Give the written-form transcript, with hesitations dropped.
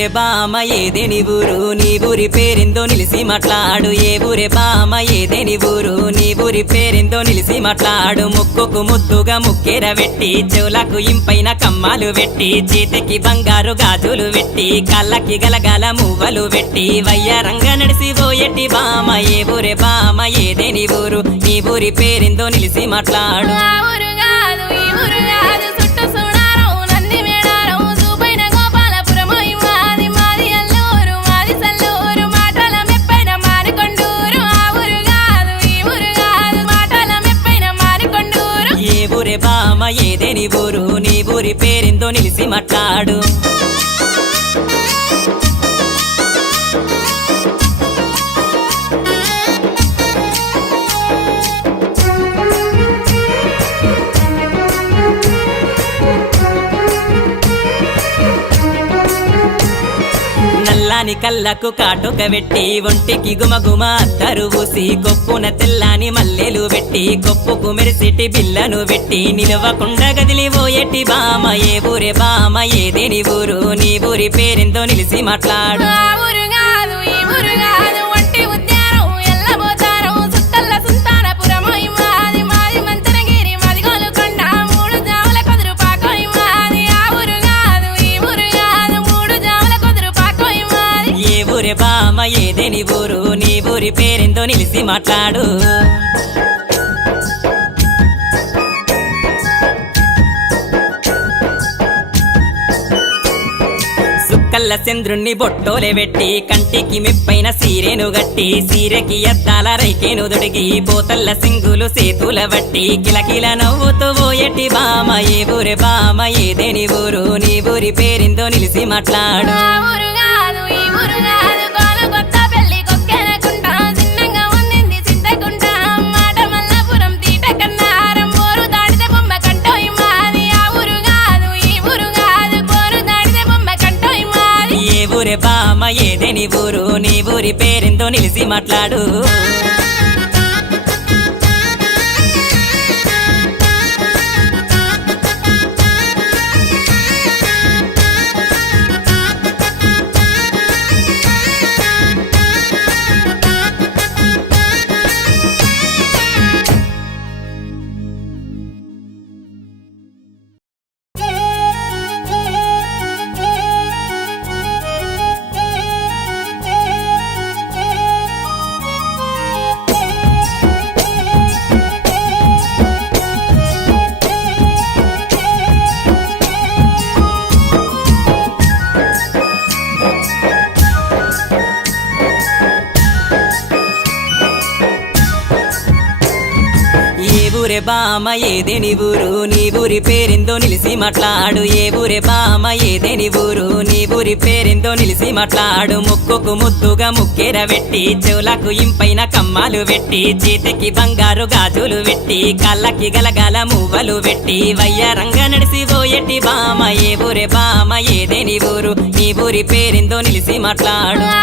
ఊరే బామ ఏదేని ఊరు నీ ఊరి పేరిందో నిలిసి మాట్లాడు ఏ ఊరే బామ ఏదేని ఊరు నీ ఊరి పేరిందో నిలిసి మాట్లాడు ముక్కుకు ముద్దుగా ముక్కేర వెట్టి చెవులకు ఇంపైన కమ్మాలు వెట్టి చేతికి బంగారు గాజులు వెట్టి కళ్ళకి గలగల మువ్వలు వెట్టి వయ్యారంగా నడిసి పోయేటి బామ ఏ ఊరే బామ ఏదేని ఊరు నీ ఊరి పేరిందో నిలిసి మాట్లాడు బామ ఏదేని ఊరు నీ ఊరి పేరిందో నిలిసి మాట్లాడు నల్లాని కళ్ళకు కాటుక వెట్టి ఒంటికి గుమగుమ అత్తరు ఊసి కొప్పున తెల్లాని మల్లెలు వెట్టి కొప్పుకు మెరిసిటి బిల్లను వెట్టి నిలవకుండా గదిలి పోయేటి బామ ఏ ఊరే బామ ఏదేని ఊరు నీ ఊరి పేరిందో నిలిసి మాట్లాడు బామ ఏదేని ఊరు నీ ఊరి పేరిందో నిలిసి మాట్లాడు సుక్కల్ల చంద్రుణ్ణి బొట్టోలే వెట్టి కంటికి మెప్పైన సీరెను గట్టి సీరెకి అద్దాల రైకేను దొడిగి పోతల్ల సింగులు సేతుల వట్టి కిలకిల నవ్వుతూ పోయేటి బామ ఏ ఊరే బామ ఏదేని ఊరు నీ ఊరి పేరిందో నిలిసి మాట్లాడు ఊరే బామ ఏదేని ఊరు నీ ఊరి పేరిందో నిలిసి మాట్లాడు ఊరే బామ ఏదేని ఊరు నీ ఊరి పేరిందో నిలిసి మాట్లాడు ఏ ఊరే బామ ఏదేని ఊరు నీ ఊరి పేరిందో నిలిసి మాట్లాడు ముక్కుకు ముద్దుగా ముక్కేర వెట్టి చెవులకు ఇంపైన కమ్మాలు వెట్టి చేతికి బంగారు గాజులు వెట్టి కళ్ళకి గలగల మువ్వలు వెట్టి వయ్యారంగా నడిసి పోయేటి బామ ఏ ఊరే బామ ఏదేని ఊరు నీ ఊరి పేరిందో నిలిసి మాట్లాడు